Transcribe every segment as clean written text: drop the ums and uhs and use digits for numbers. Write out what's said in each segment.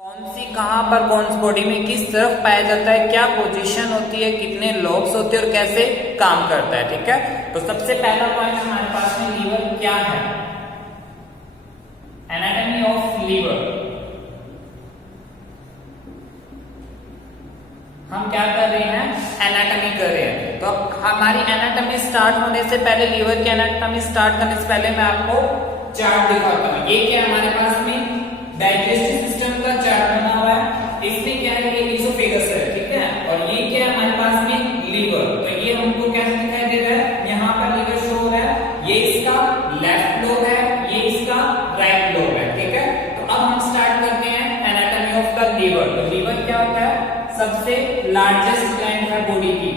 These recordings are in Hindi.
कौन सी कहां पर कौन सी बॉडी में किस तरफ पाया जाता है, क्या पोजीशन होती है, कितने लोब्स होते हैं और कैसे काम करता है। ठीक है, तो सबसे पहला पॉइंट हमारे पास में लीवर क्या है, एनाटॉमी ऑफ लीवर। हम क्या कर रहे हैं, एनाटॉमी कर रहे हैं। तो हमारी एनाटॉमी स्टार्ट होने से पहले, लीवर की एनाटॉमी स्टार्ट करने से पहले मैं आपको चार्ट दिखाता हूं। ये क्या हमारे पास में डाइजेस्टिव सिस्टम का चार्ट बना हुआ है। इसमें क्या है, ये इसोफेगस है, ठीक है, और ये क्या है हमारे पास में लीवर। तो ये हमको कैसे दिखाई दे रहा है, यहाँ पर लीवर शो हो रहा है, ये इसका लेफ्ट लोब है, ये इसका राइट लोब है। ठीक है, तो अब हम स्टार्ट करते हैं एनाटॉमी ऑफ द लीवर। तो लीवर क्या होता है, सबसे लार्जेस्ट ग्लैंड है बॉडी की।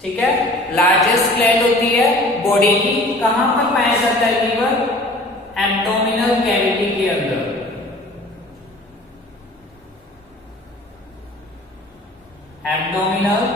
ठीक है, लार्जेस्ट ग्लैंड होती है बॉडी की। कहां पर पाया जाता है लीवर, एब्डोमिनल कैविटी के अंदर। एब्डोमिनल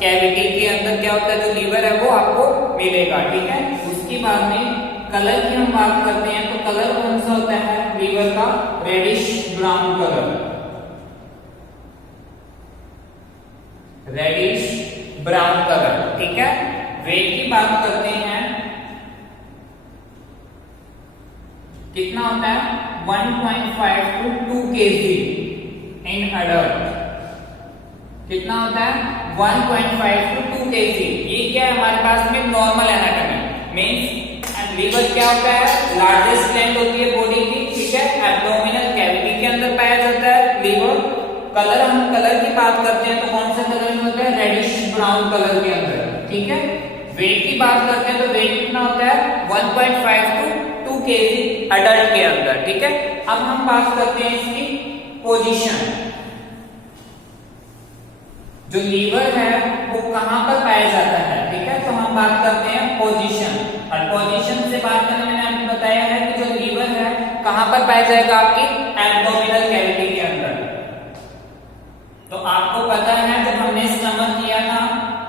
कैविटी के अंदर क्या होता है, जो लीवर है वो आपको मिलेगा। ठीक है, उसके बाद में कलर की हम बात करते हैं, तो कलर कौन सा होता है लीवर का, reddish brown colour, reddish brown colour. ठीक है, वेट की बात करते हैं, कितना होता है 1.5 to 2 kg इन अडल्ट। कितना होता है 1.5 to 2 kg। ये क्या है हमारे पास में नॉर्मल एनाटॉमी मींस। लीवर क्या होता है, लार्जेस्ट ग्लैंड होती है बॉडी की। ठीक है, एब्डोमिनल कैविटी के अंदर पाया जाता है लीवर। कलर, हम कलर की बात करते हैं तो कौन से कलर में होता है, रेडिश ब्राउन कलर के अंदर। ठीक है, वेट की बात करते हैं तो वेट कितना होता है 1.5 to 2 kg अडल्ट के अंदर। ठीक है, अब हम बात करते हैं इसकी पोजीशन। जो लीवर है वो कहां पर पाया जाता है। ठीक है, तो हम बात करते हैं पोजीशन। और पोजीशन से बात करने में मैंने आपको बताया है कि जो लीवर है कहां पर पाया जाएगा, आपकी एब्डोमिनल कैविटी के अंदर। तो आपको पता है जब हमने स्टमक किया था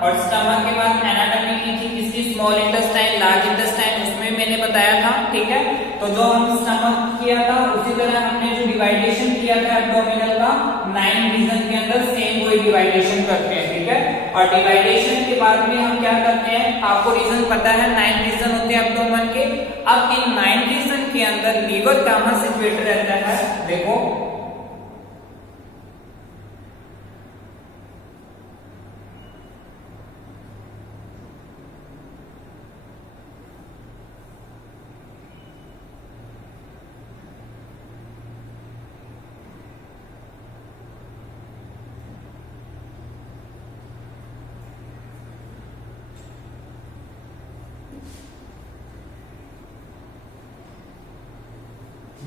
और स्टमक के बाद एनाटॉमी की थी किसकी, स्मॉल इंटेस्टाइन, लार्ज इंटेस्टाइन, उसमें मैंने बताया था। ठीक है, तो जो हम स्टमक किया था उसी तरह हमने जो डिवाइडेशन किया था एब्डोमिनल का 9 रीजन के अंदर, सेम वही डिवाइडेशन करते हैं। ठीक है, और डिवाइडेशन के बाद में हम क्या करते हैं, आपको रीजन पता है 9 रीजन होते हैं एब्डोमेन के। अब इन 9 रीजन के अंदर लीवर कहां सिचुएटेड रहता है, देखो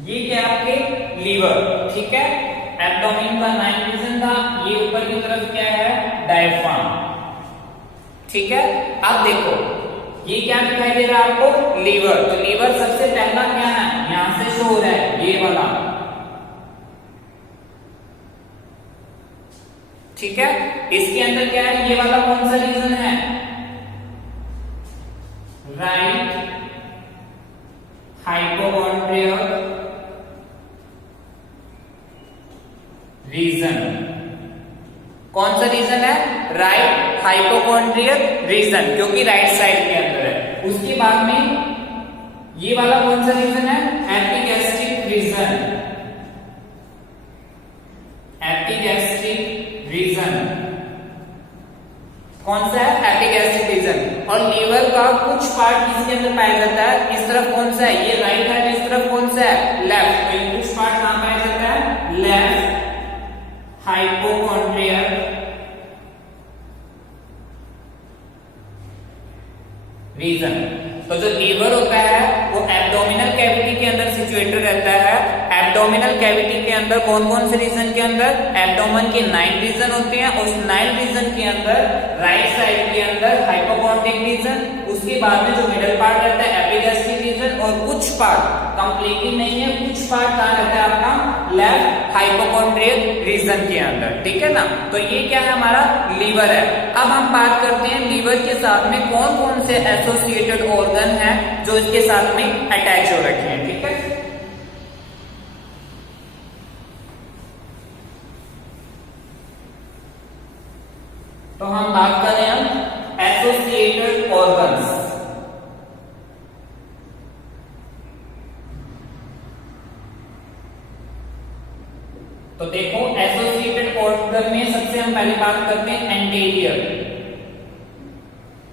ये क्या आपके लीवर। ठीक है, एब्डोमेन का 9 रीजन था, ये ऊपर की तरफ क्या है, डायफ्राम। ठीक है, अब देखो ये क्या दिखाई दे रहा है आपको, लीवर। तो लीवर सबसे पहला क्या है, यहां से शो हो रहा है ये वाला। ठीक है, इसके अंदर क्या है, ये वाला कौन सा रीजन है, राइट हाइपोकॉन्ड्रियल रीजन। कौन सा रीजन है, राइट हाइपोकॉन्ड्रियल रीजन, जो कि राइट साइड के अंदर है। उसके बाद में ये वाला कौन सा रीजन है, एपिगैस्ट्रिक रीजन, एपिगैस्ट्रिक रीजन। कौन सा है, एपिगैस्ट्रिक रीजन। और लीवर का कुछ पार्ट इसके अंदर पाया जाता है, इस तरफ कौन सा है, ये राइट है, इस तरफ कौन सा है, लेफ्ट। तो ये कुछ पार्ट कहां पाया जाता है, लेफ्ट हाइपोकॉन्ड्रियल रीजन। तो जो लीवर होता है वो एब्डोमिनल कैविटी के अंदर सिचुएटेड रहता है। एब्डोमिनल कैविटी के अंदर कौन कौन से रीजन के अंदर, एब्डोमेन के 9 रीजन होते हैं। उस 9 रीजन के अंदर राइट साइड के अंदर हाइपोकॉन्ड्रियल रीजन, उसके बाद में जो मिडिल पार्ट रहता है एपिगैस्ट्रिक रीजन, एसोसिएटेड और कुछ पार्ट कंप्लीटली नहीं है, कुछ पार्ट कहाँ रहता है आपका लेफ्ट हाइपोकॉन्ड्रियल रीजन के अंदर, ठीक है ना। तो ये क्या है हमारा लीवर है। अब हम बात करते हैं लीवर के साथ में कौन कौन से एसोसिएटेड ऑर्गन है जो इसके साथ में अटैच हो रखे हैं, ठीक है। तो हम बात कर रहे हैं एसोसिएटेड ऑर्गन्स। तो देखो एसोसिएटेड ऑर्गन में सबसे हम पहले बात करते हैं एंटीरियर।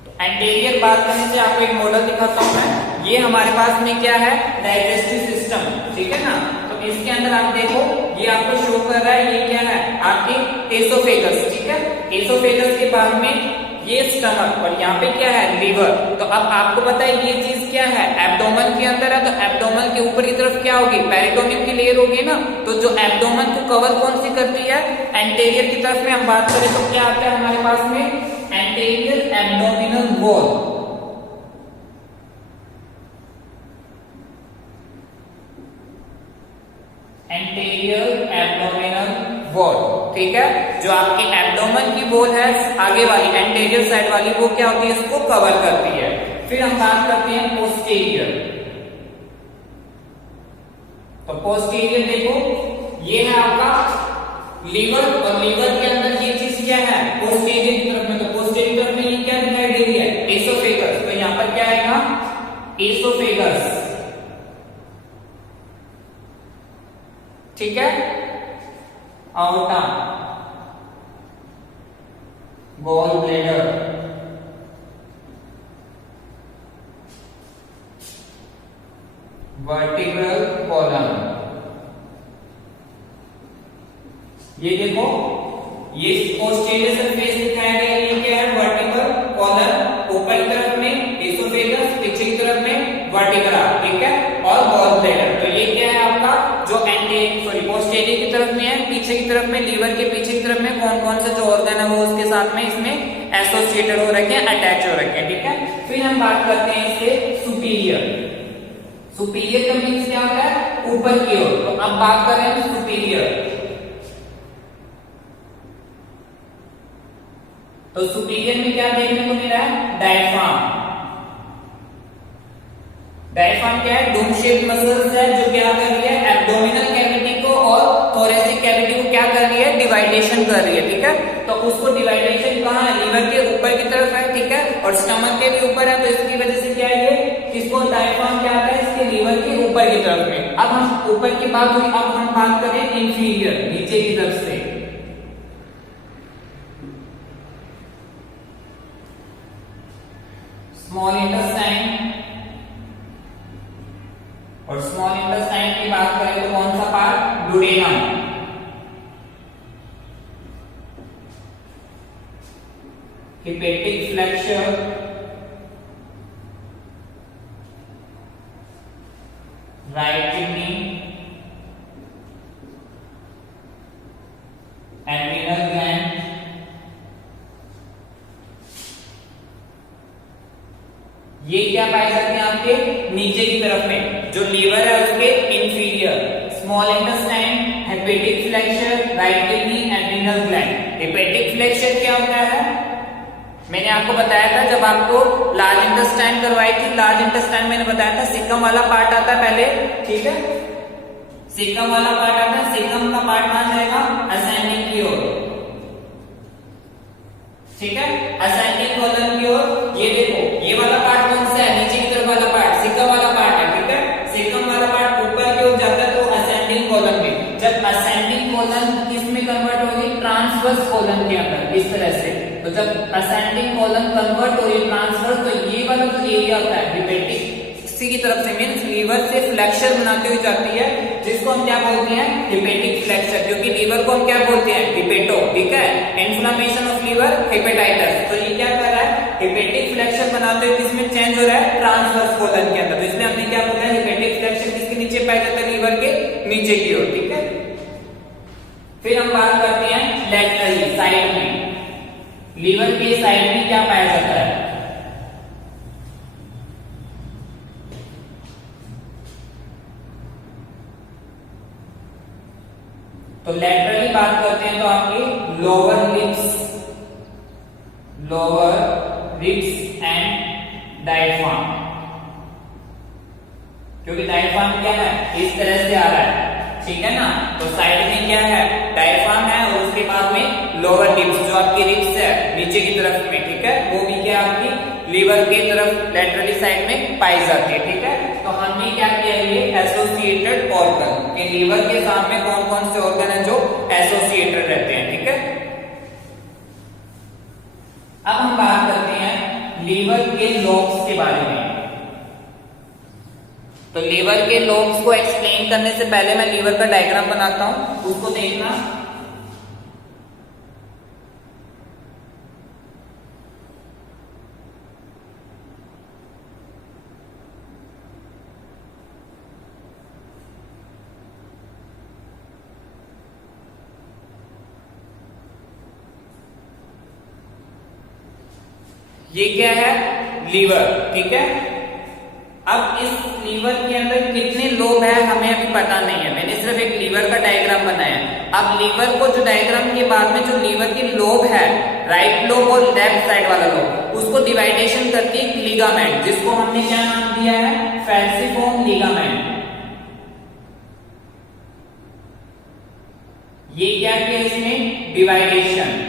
तो एंटीरियर बात करने से आपको एक मॉडल दिखाता हूं मैं। ये हमारे पास में क्या है डाइजेस्टिव सिस्टम, ठीक है ना। तो इसके अंदर आप देखो ये आपको शो कर रहा है ये क्या है आपके एसोफेगस, ठीक है। एसोफेगस के बाद में ये स्टमक और यहाँ पे क्या है लीवर। तो अब आपको पता है ये चीज क्या है एब्डोमेन के अंदर है। तो एब्डोमेन के ऊपर की तरफ क्या होगी पेरिटोनियम की लेयर होगी ना। तो जो एब्डोमेन को कवर कौन सी करती है एंटीरियर की तरफ में हम बात करें तो क्या आता है हमारे पास में anterior abdominal wall. Anterior abdominal wall, ठीक है। जो आपकी एब्डोमेन की वॉल है आगे वाली एंटीरियर साइड वाली वो क्या होती है इसको कवर करती है। फिर हम बात करते हैं पोस्टीरियर। तो पोस्टीरियर देखो ये है आपका लीवर और लीवर के अंदर ये चीज क्या है पोस्टीरियर की तरफ में। तो पोस्टीरियर तरफ में ये क्या दिखाई दे रही है एसोफेगस। तो यहां पर क्या आएगा एसोफेगस, ठीक है। आउटा गॉल ब्लैडर, वर्टिब्रल कॉलम। ये देखो ये पोस्टीरियर सरफेस दिखाया गया ये क्या है वर्टिब्रल कॉलम। ऊपर की तरफ में एसोफेगस, पीछे की तरफ में वर्टिब्रा, ठीक है। और गॉल ब्लैडर। तो ये क्या है आपका जो पोस्टीरियर की तरफ में है, पीछे की तरफ में लीवर के पीछे की तरफ में कौन कौन से जो ऑर्गन है वो उसके साथ में इसमें एसोसिएटेड हो रखे हैं अटैच हो रखे हैं, ठीक है। फिर हम बात करते हैं इससे सुपीरियर। सुपीरियर का मीन्स क्या होता है ऊपर की ओर। तो अब बात कर रहे हैं सुपीरियर। तो सुपीरियर में क्या देखने को मिला है डायफ्राम। डायफ्राम क्या है डोम शेप मसल्स है जो क्या कर रही है एब्डोमिनल कैविटी को और थोरेसिक कैविटी को क्या कर रही है डिवाइडेशन कर रही है, ठीक है। तो उसको डिवाइडेशन कहाँ है लीवर के ऊपर की तरफ है, ठीक है। और स्टमक के भी ऊपर है तो इसकी वजह से क्या है ये इसको डायफ्राम क्या आता है इसके लीवर के ऊपर की तरफ में। अब हम ऊपर की बात हुई, अब हम बात करें इंफीरियर नीचे की तरफ से। स्मॉल इंटेस्टाइन और स्मॉल इंटेस्टाइन की बात करें तो कौन सा part duodenum. Hepatic flexor, right kidney, adrenal gland, ये क्या पाए जाते हैं आपके नीचे की तरफ में। जो लीवर है उसके inferior, small intestine, hepatic flexor, right kidney, adrenal gland. Hepatic flexor क्या होता है मैंने आपको बताया था जब आपको लार्ज इंटेस्टाइन करवाई थी। लार्ज इंटेस्टाइन मैंने बताया था सिकम वाला पार्ट आता है पहले, ठीक है। सिकम वाला पार्ट आता है, सिकम का पार्ट कहां जाएगा असेंडिंग की ओर, ठीक है। असेंडिंग कॉलम की ओर। ये देखो ये वाला पार्ट कौन सा है नीचे की तरफ वाला पार्ट सिकम वाला पार्ट है, ठीक है। सिकम वाला पार्ट ऊपर की ओर जाता है तो असेंडिंग कॉलम में। जब असेंडिंग कॉलम किस में कन्वर्ट होगी ट्रांसवर्स कॉलम के अंदर इस तरह से। तो जब असेंडिंग कॉलम कन्वर्ट हो ट्रांसवर्स तो ये वाला जो एरिया होता है हेपेटिक की तरफ से मींस लीवर से फ्लेक्सर बनाते हुए जाती है जिसको हम क्या बोलते हैं हेपेटिक फ्लेक्सर। क्योंकि लीवर को हम क्या बोलते हैं हिपेटो, ठीक है। Inflammation of liver hepatitis. तो ये क्या कर रहा है हेपेटिक फ्लेक्सर बनाते हुए किसमें चेंज हो रहा है ट्रांसवर्स कॉलम के अंदर। तो इसलिए हमने क्या बोला है हेपेटिक फ्लेक्सर किसके नीचे पाया जाता है लीवर के नीचे की ओर, ठीक है। फिर हम बात करते हैं लैटरली साइड में। लीवर के साइड में क्या पाया जाता है तो लैटरली बात करते हैं तो आपकी लोअर रिब्स एंड डायफ्राम, क्योंकि डायफ्राम क्या है, इस तरह से आ रहा है, ठीक है ना। तो साइड में क्या है, डायफ्राम है, और उसके बाद में लोअर रिब्स, जो आपकी रिब्स है नीचे की तरफ में, ठीक है, वो भी क्या आपकी लीवर की तरफ लैटरली साइड में पाई जाती है, ठीक है। तो हमने क्या किया, ये एसोसिएटेड ऑर्गन के लीवर के साथ में कौन कौन से ऑर्गन है जो एसोसिएटेड रहते हैं, ठीक है। अब हम बात करते हैं लीवर के लोब्स के बारे में। तो लीवर के लोब्स को एक्सप्लेन करने से पहले मैं लीवर का डायग्राम बनाता हूं, उसको देखना। ये क्या है, लीवर, ठीक है। अब इस लीवर के अंदर कितने लोब है हमें अभी पता नहीं है, मैंने सिर्फ एक लीवर का डायग्राम बनाया। अब लीवर को जो डायग्राम के बाद में जो लीवर की लोब है, राइट लोब और लेफ्ट साइड वाला लोब, उसको डिवाइडेशन करती है लिगामेंट, जिसको हमने क्या नाम दिया है, फैल्सिफॉर्म लिगामेंट। ये क्या किया इसमें, डिवाइडेशन।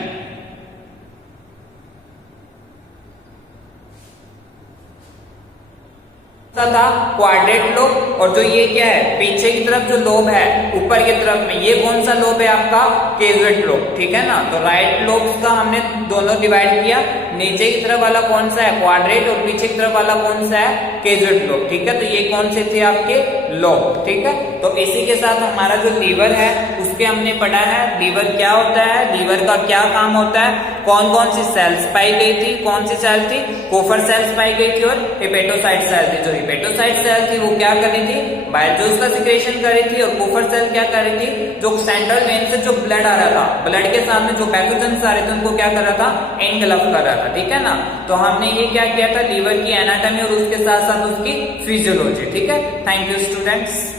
था क्वाड्रेट लोब, और जो ये क्या है, पीछे की तरफ जो लोब है ऊपर की तरफ में, ये कौन सा लोब है आपका, केजुएट लोब, ठीक है ना। तो राइट लोब्स का हमने दोनों डिवाइड किया, नीचे की तरफ वाला कौन सा है, क्वाड्रेट, और पीछे की तरफ वाला कौन सा है, केजुएट लोब, ठीक है। तो ये कौन से थे आपके लोब, ठीक है। तो इसी के साथ हमारा जो लीवर है उसके हमने पढ़ा है, लीवर क्या होता है, लीवर का क्या काम होता है, कौन कौन सी सेल्स पाई गई थी, कौन सी सेल थी, कोफर सेल्स पाई गई थी और हेपेटोसाइट सेल थी। जो हेपेटोसाइट सेल थी वो क्या कर रही थी, बाइल जूस का सिक्रेशन कर रही थी, और कोफर सेल क्या कर रही थी, जो सेंट्रल वेन से जो ब्लड आ रहा था, ब्लड के सामने जो पैथोजेंस आ रहे थे उनको क्या कर रहा था, एंगल्फ कर रहा था, ठीक है ना। तो हमने ये क्या किया था, लीवर की एनाटॉमी और उसके साथ साथ उसकी फिजियोलॉजी, ठीक है। Thank you students.